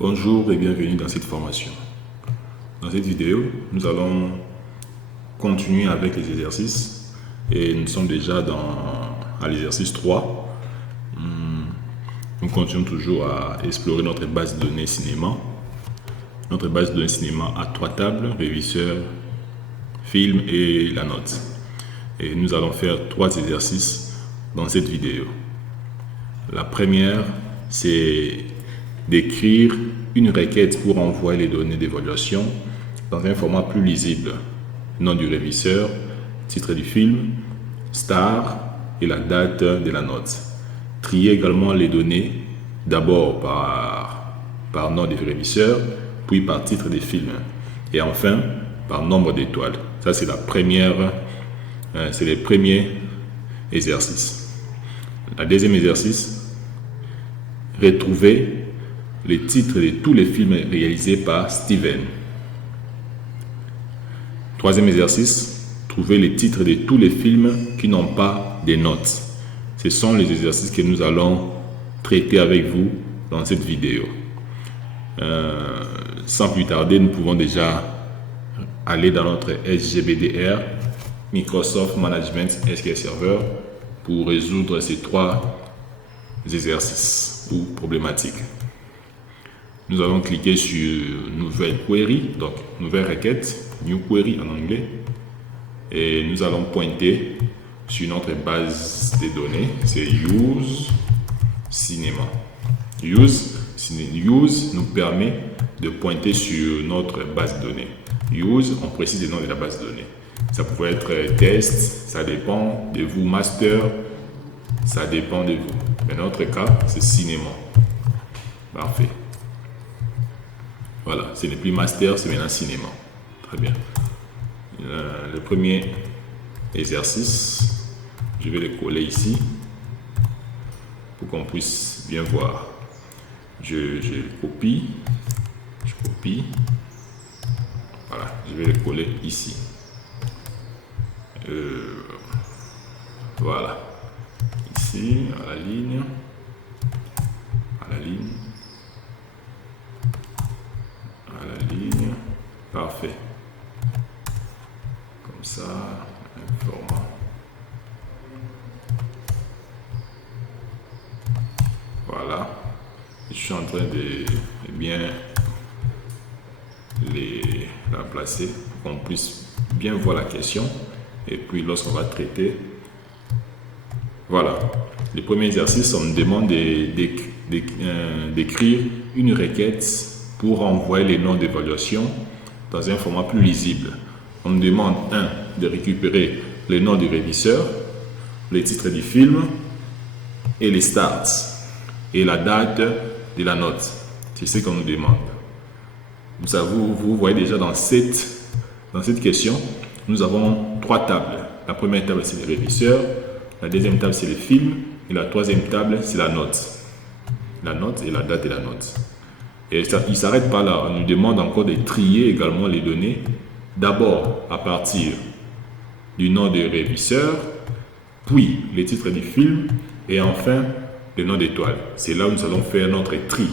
Bonjour et bienvenue dans cette formation. Dans cette vidéo, nous allons continuer avec les exercices et nous sommes déjà à l'exercice 3. Nous continuons toujours à explorer notre base de données cinéma. Notre base de données cinéma a 3 tables, réviseur, film et la note. Et nous allons faire 3 exercices dans cette vidéo. La première, c'est d'écrire une requête pour envoyer les données d'évaluation dans un format plus lisible. Nom du réviseur, titre du film, star et la date de la note. Trier également les données, d'abord par nom du réviseur, puis par titre des films et enfin par nombre d'étoiles. Ça, c'est c'est les premiers exercices. Le deuxième exercice, retrouver les titres de tous les films réalisés par Steven. Troisième exercice, trouver les titres de tous les films qui n'ont pas de notes. Ce sont les exercices que nous allons traiter avec vous dans cette vidéo. Sans plus tarder, nous pouvons déjà aller dans notre SGBDR, Microsoft Management SQL Server, pour résoudre ces 3 exercices ou problématiques. Nous allons cliquer sur Nouvelle Query, donc Nouvelle requête, New Query en anglais, et nous allons pointer sur notre base de données, c'est Use Cinema. Use nous permet de pointer sur notre base de données. Use, on précise le nom de la base de données. Ça pourrait être test, ça dépend de vous, master, ça dépend de vous. Mais dans notre cas, c'est cinéma. Parfait. Voilà, c'est le plus master, c'est maintenant cinéma. Très bien. Le premier exercice, je vais le coller ici pour qu'on puisse bien voir. Je copie. Voilà, je vais le coller ici. Voilà. Ici, à la ligne. Parfait. Comme ça, un format. Voilà. Je suis en train de bien la placer pour qu'on puisse bien voir la question. Et puis lorsqu'on va traiter, voilà. Le premier exercice, on me demande d'écrire une requête pour envoyer les noms d'évaluation dans un format plus lisible. On me demande de récupérer les noms du réviseur, les titres du film et les stats et la date de la note. C'est ce qu'on nous demande. Vous voyez déjà dans cette question, nous avons 3 tables. La première table, c'est le réviseur. La deuxième table, c'est le film. Et la troisième table, c'est la note. La note et la date de la note. Et ça, il ne s'arrête pas là. On nous demande encore de trier également les données. D'abord à partir du nom du réviseur, puis les titres du film et enfin le nom d'étoile. C'est là où nous allons faire notre tri.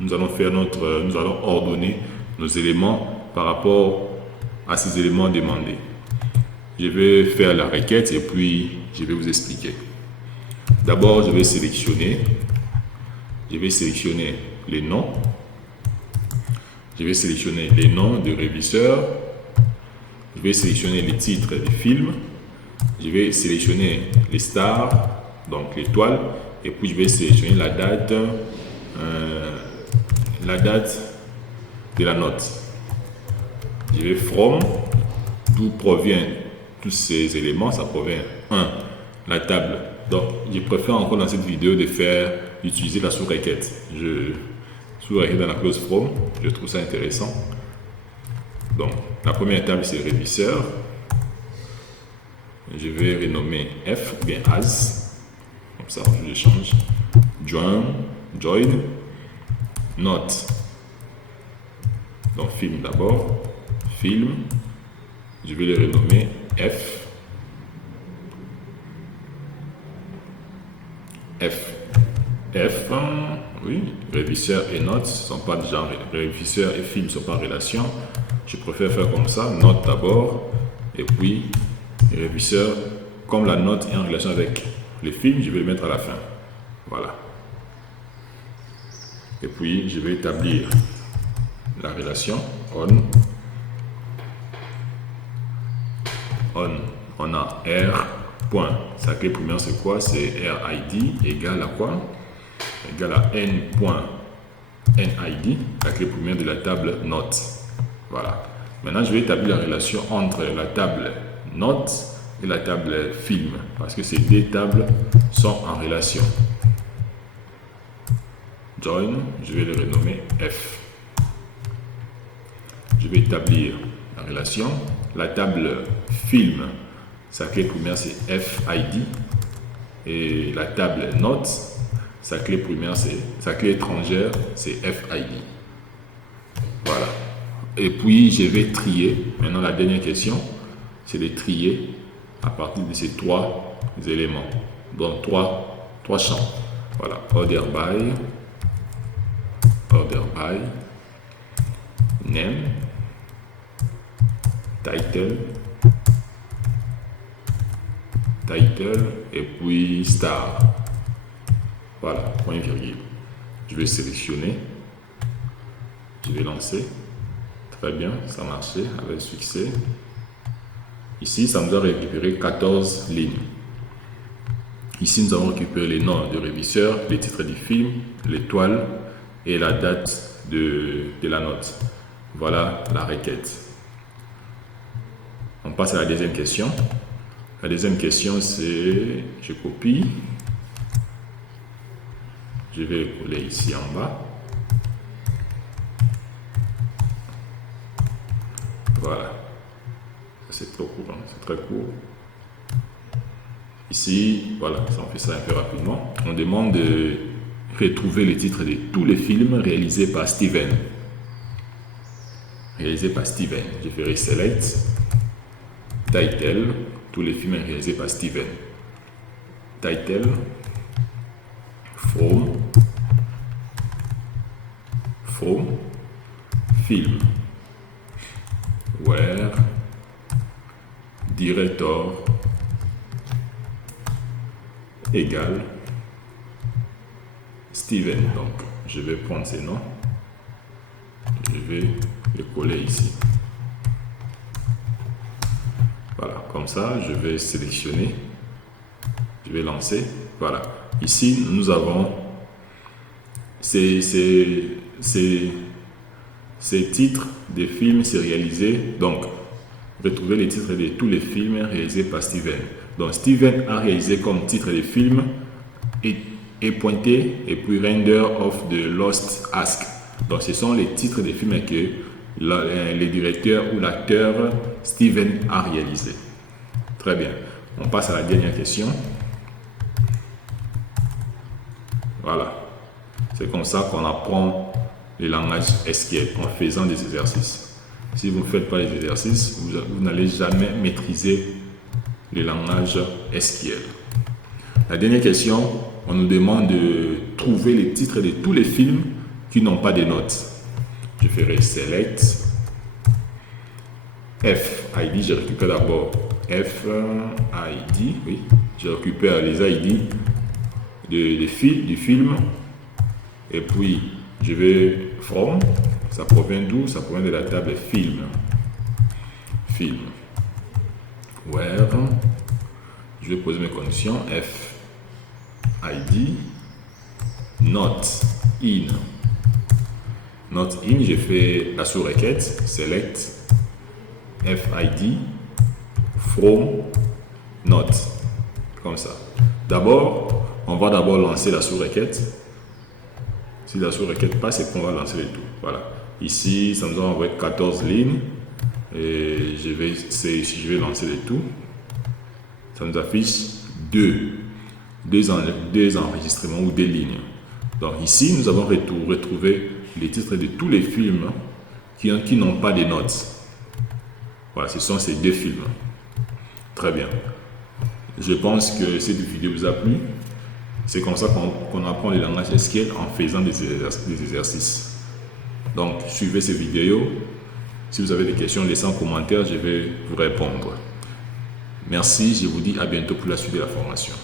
Nous allons ordonner nos éléments par rapport à ces éléments demandés. Je vais faire la requête et puis je vais vous expliquer. D'abord, je vais sélectionner les noms. Je vais sélectionner les noms du réviseur. Je vais sélectionner les titres du film. Je vais sélectionner les stars, donc l'étoile. Et puis, je vais sélectionner la date de la note. Je vais from, d'où proviennent tous ces éléments. Ça provient, la table. Donc, je préfère encore dans cette vidéo d'utiliser la sous-requête. Sous-requête dans la clause from, je trouve ça intéressant. Donc, la première table, c'est le réviseur. Je vais renommer F ou bien as. Comme ça, je change. Join. Note. Donc, film d'abord. Film. Je vais le renommer F. F. Oui, réviseur et note ne sont pas de genre. Réviseur et film ne sont pas en relation. Je préfère faire comme ça, note d'abord, et puis réviseur, comme la note est en relation avec le film, je vais le mettre à la fin. Voilà. Et puis, je vais établir la relation on. On a R, point. Sa clé première, c'est quoi? C'est RID égale à quoi? Égale à N point NID, la clé première de la table note. Voilà. Maintenant, je vais établir la relation entre la table note et la table film, parce que ces deux tables sont en relation. Join, je vais le renommer F. Je vais établir la relation. La table film, sa clé première c'est FID. Et la table note, sa clé première sa clé étrangère c'est FID. Voilà. Et puis je vais trier. Maintenant la dernière question, c'est de trier à partir de ces trois éléments. Donc trois champs. Voilà. Order by, name, title et puis star. Voilà, point virgule. Je vais sélectionner. Je vais lancer. Très bien, ça marchait avec succès. Ici, ça nous a récupéré 14 lignes. Ici, nous avons récupéré les noms de réviseurs, les titres du film, l'étoile et la date de la note. Voilà la requête. On passe à la deuxième question. La deuxième question, c'est, je copie, je vais le coller ici en bas. Voilà. C'est trop court, hein? C'est très court. Ici, voilà, ça on fait ça un peu rapidement. On demande de retrouver les titres de tous les films réalisés par Steven. Je ferai select, title, tous les films réalisés par Steven. Title, from, film, where, director, égale Steven. Donc, je vais prendre ces noms. Je vais les coller ici. Voilà, comme ça, je vais sélectionner. Je vais lancer. Voilà. Ici, nous avons ces titres des films sérialisés. Donc, retrouver les titres de tous les films réalisés par Steven. Donc, Steven a réalisé comme titre de film et pointé et puis Render of the Lost Ask. Donc, ce sont les titres des films que le directeur ou l'acteur Steven a réalisé. Très bien. On passe à la dernière question. Voilà. C'est comme ça qu'on apprend les langages SQL en faisant des exercices. Si vous ne faites pas les exercices, vous n'allez jamais maîtriser les langages SQL. La dernière question, on nous demande de trouver les titres de tous les films qui n'ont pas de notes. Je ferai select, FID, je récupère d'abord FID, oui, je récupère les ID du film, et puis je vais from, ça provient d'où? Ça provient de la table film, where, je vais poser mes conditions, FID, not in, j'ai fait la sous-requête, select, FID, from, not, comme ça. D'abord, on va d'abord lancer la sous-requête. Si la sous-requête passe, c'est qu'on va lancer le tout. Voilà. Ici, ça nous a envoyé 14 lignes. Et je vais lancer le tout. Ça nous affiche deux enregistrements ou des lignes. Donc ici, nous avons retrouvé les titres de tous les films qui n'ont pas de notes. Voilà, ce sont ces deux films. Très bien. Je pense que cette vidéo vous a plu. C'est comme ça qu'on apprend le langage SQL en faisant des exercices. Donc, suivez ces vidéos. Si vous avez des questions, laissez en commentaire, je vais vous répondre. Merci, je vous dis à bientôt pour la suite de la formation.